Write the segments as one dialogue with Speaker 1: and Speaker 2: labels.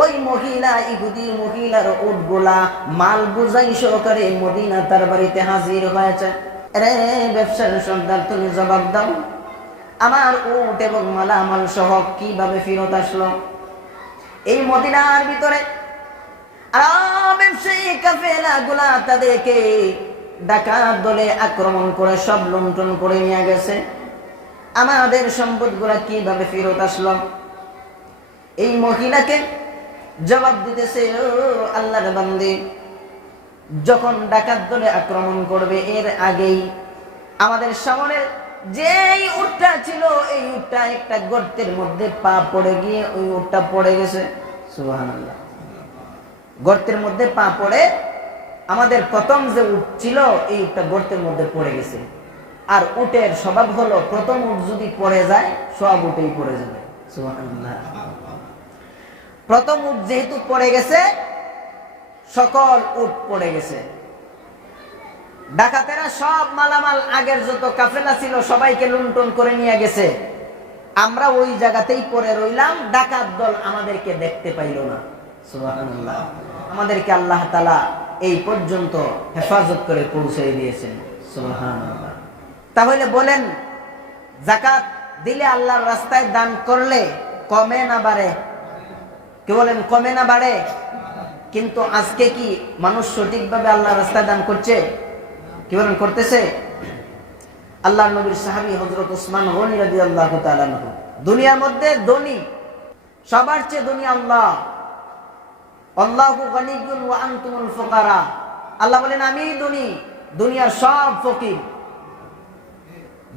Speaker 1: ওই মহিলা, ইহুদি মহিলার উটগুলা মাল বুঝাই সহকারে মদিনা তার বাড়িতে হাজির হয়েছে। রে ব্যবসার সন্তান, তুমি জবাব দাও। আমার উট এবং মালামাল সহ কীভাবে ফেরত আসলো? এই মদিনার ভিতরে আর ব্যবসায়ী কাফেলা গুলা তাদেরকে ডাকাত দলে আক্রমণ করে সব লুণ্ঠন করে নিয়ে গেছে। আমাদের সম্পদগুলা কীভাবে ফেরত আসলো? এই মহিলাকে জবাব দিতেছে আল্লাহর বান্দি, যখন ডাকাত দলে আক্রমণ করবে, এর আগেই আমাদের সামনে যেই উটটা ছিল, এই উটটা একটা গর্তের মধ্যে পা পড়ে গিয়ে ওই উটটা পড়ে গেছে। সুবহানাল্লাহ। গর্তের মধ্যে পা পড়ে, আমাদের প্রথম যে উট ছিল, এই উটটা গর্তের মধ্যে পড়ে গেছে। আর উটের স্বভাব হলো, প্রথম উট যদি পড়ে যায়, সব উটেই পড়ে যাবে। সুবহানাল্লাহ। প্রথম উট যেহেতু পড়ে গেছে, সকল উট পড়ে গেছে। ডাকাতেরা সব মালামাল আগের যত কাফেলা ছিল সবাইকে লুণ্ঠন করে নিয়ে গেছে। আমরা ওই জায়গাতেই পরে রইলাম, ডাকাত দল আমাদেরকে দেখতে পাইল না। আমাদেরকে আল্লাহ তালা এই পর্যন্ত হেফাজত করে পৌঁছে দিয়েছেন। তাহলে বলেন, জাকাত দিলে আল্লাহর রাস্তায় দান করলে কমে না বাড়ে? কে বলেন, কমে না বাড়ে? কিন্তু আজকে কি মানুষ সঠিকভাবে আল্লাহ রাস্তায় দান করছে? কি বলেন, করতেছে? আল্লাহ নবীর সাহাবী হজরত উসমান গনি রাজি আল্লাহ দুনিয়ার মধ্যে ধনী, সবার চেয়ে ধনী আল্লাহ। আল্লাহু গনিগুন ওয়া আনতুমুল ফুকারা। আল্লাহ বলেন, আমি ধনী, দুনিয়ার সব ফকির।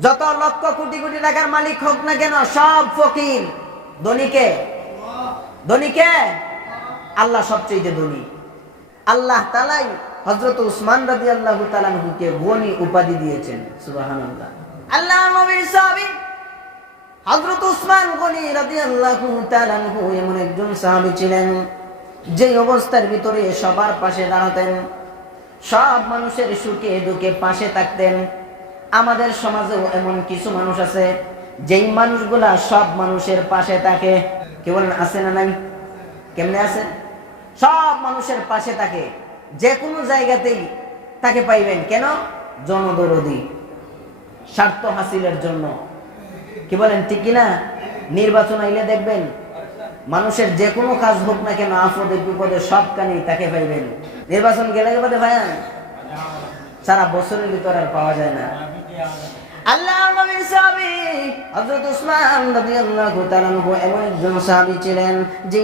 Speaker 1: যত লক্ষ কোটি কোটি টাকার মালিক হোক না কেন, সব ফকির। ধনীকে ধনীকে আল্লাহ সবচেয়ে ধনী। আল্লাহ তালাই হজরত উসমান রাজি আল্লাহ তালানহুকে গনি উপাধি দিয়েছেন সুবাহান্লাহ আল্লাহ নবীর সাহাবী হজরত উসমান গনি রাজি আল্লাহ তালানহু এমন একজন সাহাবী ছিলেন যে অবস্থার ভিতরে সবার পাশে দাঁড়াতেন, সব মানুষের সুখে দুঃখে পাশে থাকতেন। আমাদের সমাজেও এমন কিছু মানুষ আছে, যেই মানুষগুলা সব মানুষের পাশে থাকে। কি বলেন, আছে না নাই? কেমনে আছে? সব মানুষের পাশে থাকে যে কোনো জায়গাতেই তাকে পাইবেন। কেন? জনদরদি, স্বার্থ হাসিলের জন্য। কি বলেন, ঠিক কিনা নির্বাচন আইলে দেখবেন, মানুষের যে কোনো কাজ হোক না কেন আফদে বিপদে সব কানি তাকে পাইবেন। নির্বাচন গেলে গেলে ভাইয়া? সারা বছরের ভিতরে আর পাওয়া যায় না। আল্লাহ হযরত উসমান রাদিয়াল্লাহু তাআলা এমন একজন সাহাবী ছিলেন যে